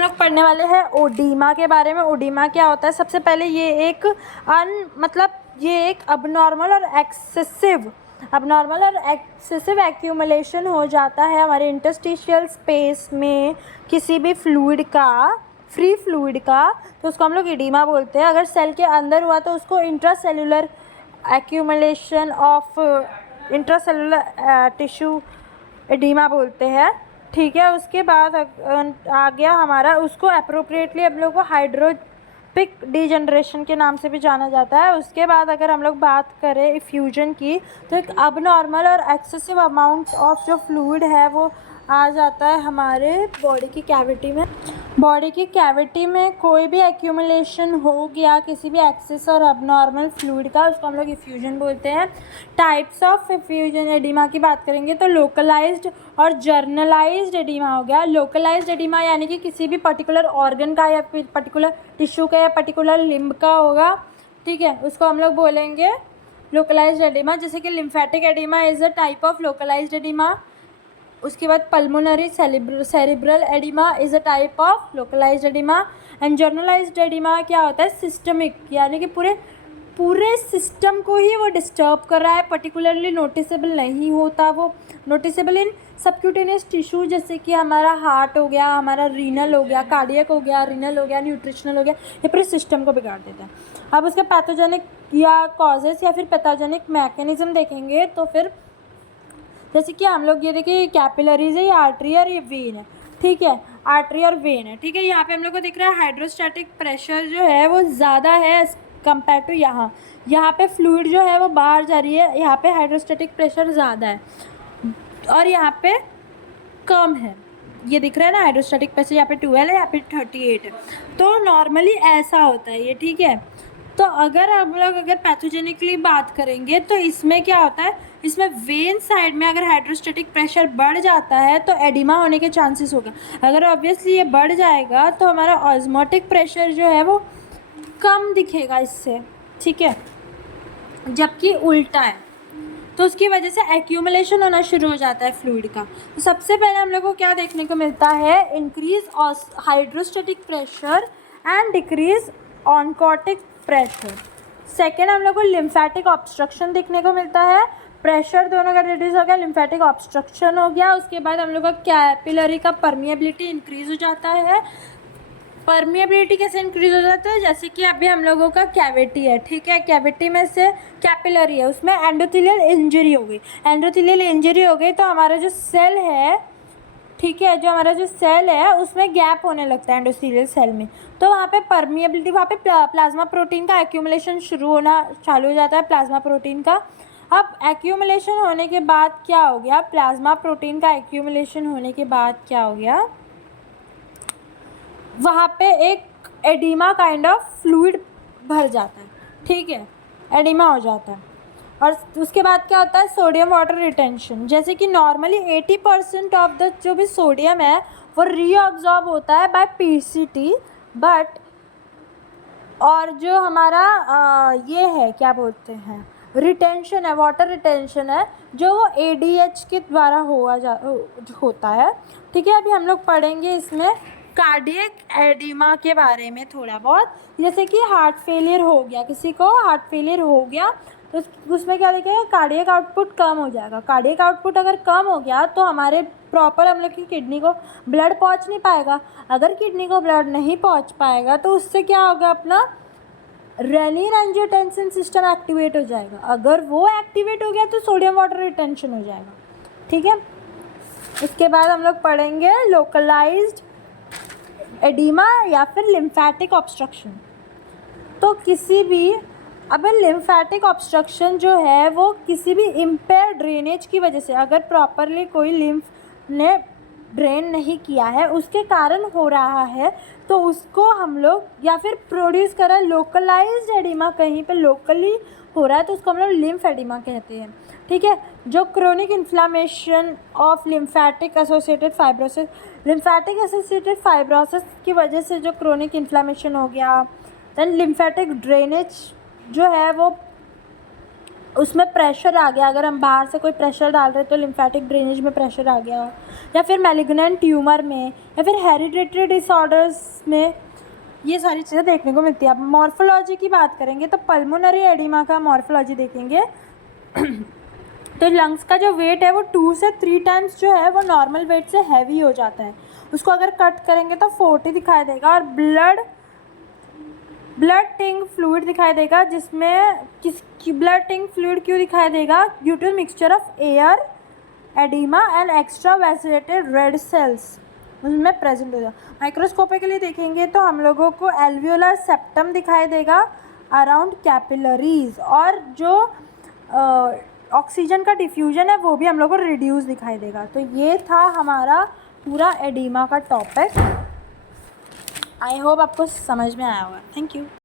हम लोग पढ़ने वाले हैं ओडीमा के बारे में। ओडीमा क्या होता है? सबसे पहले ये एक अबनॉर्मल और एक्सेसिव एक्यूमुलेशन हो जाता है हमारे इंटरस्टिशियल स्पेस में किसी भी फ्लूइड का, फ्री फ्लूइड का, तो उसको हम लोग एडीमा बोलते हैं। अगर सेल के अंदर हुआ तो उसको intracellular accumulation of intracellular tissue edema बोलते हैं। ठीक है, उसके बाद आ गया हमारा, उसको अप्रोप्रिएटली हम लोग को हाइड्रोपिक डीजनरेशन के नाम से भी जाना जाता है। उसके बाद अगर हम लोग बात करें इफ्यूजन की, तो एक अबनॉर्मल और एक्सेसिव अमाउंट ऑफ जो फ्लूइड है वो आ जाता है हमारे बॉडी की कैविटी में। बॉडी की कैविटी में कोई भी एक्यूमुलेशन हो गया किसी भी एक्सेस और अबनॉर्मल फ्लूइड का, उसको हम लोग इफ्यूजन बोलते हैं। टाइप्स ऑफ इफ्यूजन एडिमा की बात करेंगे तो लोकलाइज्ड और जर्नलाइज्ड एडिमा हो गया। लोकलाइज्ड एडिमा यानी कि किसी भी पर्टिकुलर ऑर्गन का या फिर पर्टिकुलर टिश्यू का या पर्टिकुलर लिम्ब का होगा, ठीक है, उसको हम लोग बोलेंगे लोकलाइज्ड एडिमा। जैसे कि lymphatic oedema is a type of localised oedema. उसके बाद pulmonary cerebral oedema is a type of localised oedema. And generalised oedema क्या होता है? सिस्टमिक, यानी कि पूरे सिस्टम को ही वो डिस्टर्ब कर रहा है, पर्टिकुलरली नोटिसेबल नहीं होता। वो नोटिसेबल इन सबक्यूटेनियस टिश्यू, जैसे कि हमारा हार्ट हो गया, हमारा रीनल हो गया, कार्डियक हो गया, रीनल हो गया, न्यूट्रिशनल हो गया, ये पूरे सिस्टम को बिगाड़ देता है। अब उसके पैथोजेनिक या कॉजेस या फिर पैथोजेनिक मैकेनिज्म देखेंगे तो फिर जैसे कि हम लोग ये देखिए कैपिलरीज है, ये आर्टरी और ये वेन है, ठीक है, आर्टरी और वेन है, ठीक है। यहाँ पे हम लोग को दिख रहा है हाइड्रोस्टैटिक प्रेशर जो है वो ज़्यादा है कंपेयर टू यहाँ पे फ्लूइड जो है वो बाहर जा रही है, यहाँ पे हाइड्रोस्टैटिक प्रेशर ज़्यादा है और यहाँ पे कम है। ये दिख रहा है ना, हाइड्रोस्टैटिक प्रेशर यहाँ पे 12 है, यहाँ पे 38 है। तो नॉर्मली ऐसा होता है ये, ठीक है। तो अगर हम लोग पैथोजेनिकली बात करेंगे तो इसमें क्या होता है, इसमें वेन साइड में अगर हाइड्रोस्टैटिक प्रेशर बढ़ जाता है तो एडिमा होने के चांसेस होगा। अगर ऑब्वियसली ये बढ़ जाएगा तो हमारा ऑस्मोटिक प्रेशर जो है वो कम दिखेगा इससे, ठीक है, जबकि उल्टा है तो उसकी वजह से एक्यूमुलेशन होना शुरू हो जाता है फ्लूइड का। तो सबसे पहले हम लोग को क्या देखने को मिलता है? Increase hydrostatic pressure and decrease oncotic pressure. Second हम लोग को लिम्फेटिक ऑब्स्ट्रक्शन देखने को मिलता है। प्रेशर दोनों का रिड्यूस हो गया, लिम्फेटिक ऑब्स्ट्रक्शन हो गया। उसके बाद हम लोग का कैपिलरी का परमिएबिलिटी इंक्रीज हो जाता है। परमिएबिलिटी कैसे इंक्रीज हो जाता है? जैसे कि अभी हम लोगों का कैविटी है, ठीक है, कैविटी में से कैपिलरी है, उसमें एंडोथेलियल इंजरी हो गई। एंडोथेलियल इंजरी हो गई तो हमारा जो सेल है, ठीक है, जो हमारा जो सेल है उसमें गैप होने लगता है एंडोथेलियल सेल में, तो वहाँ पे परमिएबिलिटी, वहाँ पे प्लाज्मा प्रोटीन का एक्यूमुलेशन चालू हो जाता है, प्लाज्मा प्रोटीन का। अब एक्यूमुलेशन होने के बाद क्या हो गया? प्लाज्मा प्रोटीन का एक्यूमुलेशन होने के बाद क्या हो गया? वहाँ पे एक एडिमा काइंड ऑफ फ्लूइड भर जाता है, ठीक है, एडिमा हो जाता है। और उसके बाद क्या होता है? Sodium water retention. जैसे कि नॉर्मली 80% ऑफ द जो भी सोडियम है वो रीअब्जॉर्ब होता है बाय पीसीटी, बट और जो हमारा ये है, क्या बोलते हैं, रिटेंशन है, वाटर रिटेंशन है, जो वो एडीएच के द्वारा होता है, ठीक है। अभी हम लोग पढ़ेंगे इसमें कार्डियक एडिमा के बारे में थोड़ा बहुत। जैसे कि हार्ट फेलियर हो गया, किसी को हार्ट फेलियर हो गया तो उसमें क्या देखेंगे? कार्डियक आउटपुट कम हो जाएगा। कार्डियक आउटपुट अगर कम हो गया तो हमारे प्रॉपर हम लोग की किडनी को ब्लड पहुंच नहीं पाएगा। अगर किडनी को ब्लड नहीं पहुंच पाएगा तो उससे क्या होगा? अपना रेनिन एंजियोटेंसिन सिस्टम एक्टिवेट हो जाएगा। अगर वो एक्टिवेट हो गया तो सोडियम वाटर रिटेंशन हो जाएगा, ठीक है। इसके बाद हम लोग पढ़ेंगे लोकलाइज्ड एडिमा या फिर लिम्फेटिक ऑब्स्ट्रक्शन। तो किसी भी, अब लिम्फेटिक ऑब्स्ट्रक्शन जो है वो किसी भी इम्पेयर ड्रेनेज की वजह से, अगर प्रॉपरली कोई लिम्फ ने ड्रेन नहीं किया है उसके कारण हो रहा है, तो उसको हम लोग, या फिर प्रोड्यूस करा लोकलाइज्ड एडिमा, कहीं पे लोकली हो रहा है तो उसको हम लोग लिम्फ एडिमा कहते हैं, ठीक है। जो chronic inflammation of lymphatic associated fibrosis, lymphatic associated fibrosis की वजह से जो क्रोनिक इन्फ्लामेशन हो गया, दैन लिम्फेटिक ड्रेनेज जो है वो उसमें प्रेशर आ गया, अगर हम बाहर से कोई प्रेशर डाल रहे हैं तो लिम्फेटिक ड्रेनेज में प्रेशर आ गया, या फिर मैलिग्नेंट ट्यूमर में, या फिर हेरिडिटरी डिसऑर्डर्स में, ये सारी चीज़ें देखने को मिलती है। अब मॉर्फोलॉजी की बात करेंगे तो पल्मोनरी एडिमा का मॉर्फोलॉजी देखेंगे तो लंग्स का जो वेट है वो 2 से 3 टाइम्स जो है वो नॉर्मल वेट से हैवी हो जाता है। उसको अगर कट करेंगे तो 40 दिखाई देगा। और ब्लड टिंग फ्लूइड दिखाई देगा, जिसमें ब्लड टिंग फ्लूइड क्यों दिखाई देगा? Due to mixture of air, oedema and extravasated red cells उसमें प्रेजेंट हो जाए। माइक्रोस्कोपिकली देखेंगे तो हम लोगों को एल्वियोलर सेप्टम दिखाई देगा अराउंड कैपिलरीज, और जो ऑक्सीजन का डिफ्यूजन है वो भी हम लोग को रिड्यूस दिखाई देगा। तो ये था हमारा पूरा एडिमा का टॉपिक। आई होप आपको समझ में आया होगा। Thank you.